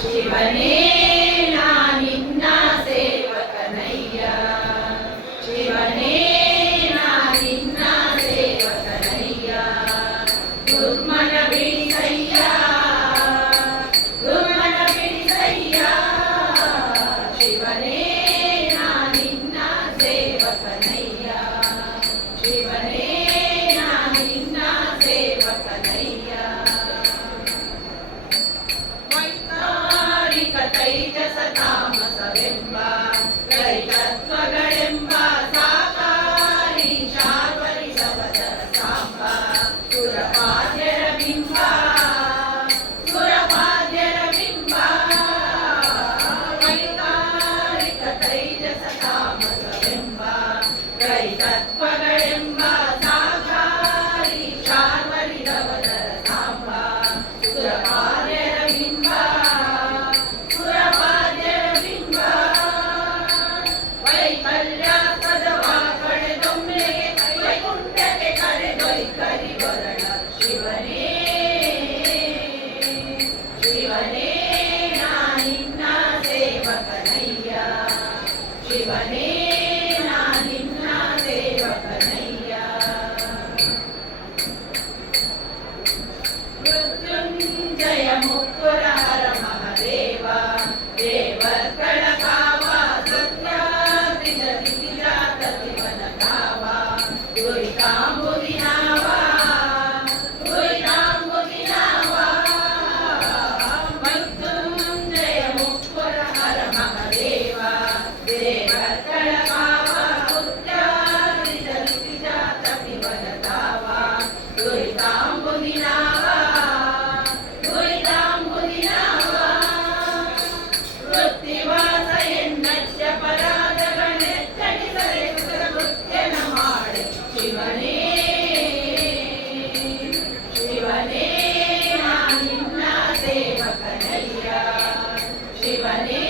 ಶಿವನೇ ನಾನಿನ್ನ ಸೇವಕನಯ್ಯ ಶಿವನೇ ನಾನಿನ್ನ ಸೇವಕನಯ್ಯ ದುರ್ಮನ ಬಿಡಿಸಯ್ಯ ದುರ್ಮನ ಬಿಡಿಸಯ್ಯ ಶಿವನೇ ನಾನಿನ್ನ ಸೇವಕನಯ್ಯ ಶಿವನೇ ನಾನಿನ್ನ ಸೇವಕನಯ್ಯ ತೈಜಸ ತಾಮಸವೆಂಬ ಕೈತತ್ವಗಳೆಂಬ ಸಾಕಾರಿ ಶಾರ್ವರಿಸವದ ಸಾಂಬ ಸುರಪಾದ್ಯರ ಬಿಂಬ ಸುರಪಾದ್ಯರ ಬಿಂಬ ವೈಕಾರಿಕ ತೈಜಸ ತಾಮಸವೆಂಬ ಕೈತತ್ವಗಳೆಂಬ ಸಾಕಾರಿ ಶಾರ್ವರಿಸವದ ಸಾಂಬ ಸುರಪಾದ್ಯರ ಬಿಂಬ ಶಿವನೇ ನಾನಿನ್ನ ಸೇವಕನಯ್ಯ ಶಿವನೇ ನಾನಿನ್ನ ಸೇವಕನಯ್ಯ ಮೃತ್ಯುಂಜಯ ಮುಕ್ಕುರ ಹರ ಮಹದೇವ ದೇವರ್ಗಳ ಕಾವ ಸತ್ಯಾಗ್ನಿಜ ವಿಧಿಜಾತ ಶಿವನ ಕಾವ ದುರಿತಾಂಬುದಿನಾವ ದುರಿತಾಂಬುದಿನಾವ ಮೃತ್ಯುಂಜಯ ಮುಕ್ಕುರ ಹರ ಮಹದೇವ ದೇವರ್ಗಳ ಕಾವ ಸತ್ಯಾಗ್ನಿಜ ವಿಧಿಜಾತ ಶಿವನ ಕಾವ ದುರಿತಾಂಬುದಿನಾವ ದುರಿತಾಂಬುದಿನಾವ ವೃತ್ತಿವಾಸ ಎನ್ನಚ್ಚ ಪರಾಧಗಳೆಚ್ಚಣಿಸದೆ ಕೃತ್ಯನ ಮಾಡಿ ಶಿವನೇ ಶಿವನೇ ನಾನಿನ್ನ ಸೇವಕನಯ್ಯ ಶಿವನೇ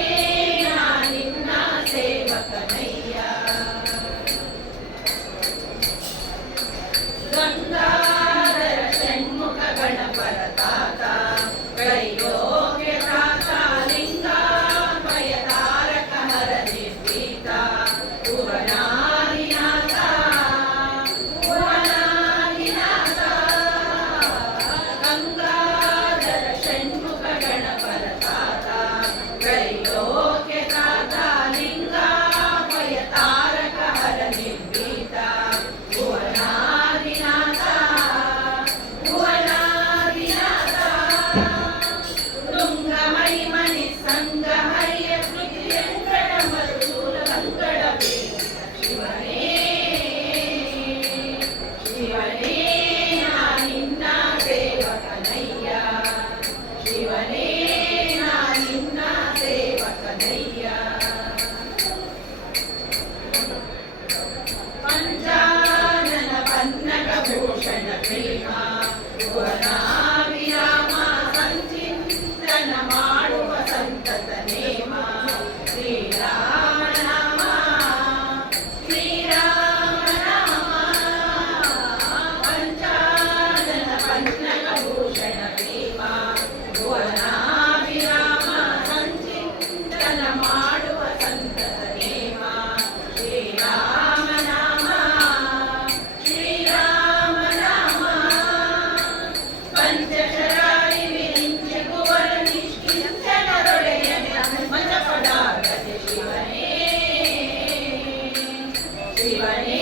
ನಾನಿನ್ನ ಸೇವಕನಯ್ಯ ಗಂಗಾಧರ ಷಣ್ಮುಖ ಗಣಪರ ತಾತ ತ್ರೈಲೋಕ್ಯ ತಾತ ಲಿಂಗಾಮಯ ತಾರಕ ಹರ ನಿರ್ಭೀತ ಭುವನಾಧಿನಾಥ ಭುವನಾಧಿನಾಥ ಗಂಗಾಧರ ಷಣ್ಮುಖ ಗಣಪರ ತಾತ ತ್ರೈಲೋಕ್ಯ ತಾತ ಲಿಂಗಾಮಯ ತಾರಕ ಹರ ನಿರ್ಭೀತ ಭುವನಾಧಿನಾಥ ಭುವನಾಧಿನಾಥ ಶೃಂಗಮಹಿಮನಿ ಸಂಗ ಹರಿಯ ಕೃತಿಯಂಗಡ ಮರುಶೂಲ ಸಂಗಡ ಶಿವನೇ ಶಿವನೇ ನಾನಿನ್ನ ಸೇವಕನಯ್ಯ ಶಿವನೇ ನಾನಿನ್ನ ಸೇವಕನಯ್ಯ ಪಂಚಾನನ ಪನ್ನಗ ಭೂಷಣ ಪ್ರೇಮ ಭುವನಾಭಿರಾಮ ಸಂಚಿಂತನ ಮಾಡುವ ಸಂತತ ನೇಮ ಶ್ರೀರಾಮ ನಾಮ ಶ್ರೀರಾಮ ನಾಮ ಪಂಚಾನನ ಪನ್ನಗ ಭೂಷಣ ಪ್ರೇಮ ಭುವನಾಭಿರಾಮ ಸಂಚಿಂತನ ಮಾಡುವ ಸಂತತ ನೇಮ ಶ್ರೀರಾಮ ನಾಮ ಶ್ರೀರಾಮ ನಾಮ ಪಂಚಶರಾರಿ ವಿರಿಂಚಿ ಕುವರ ನಿಷ್ಕಿಂಚನರೊಡೆಯ ಮಜಪಡಾಗತೆ ಶಿವನೇ ಶಿವನೇ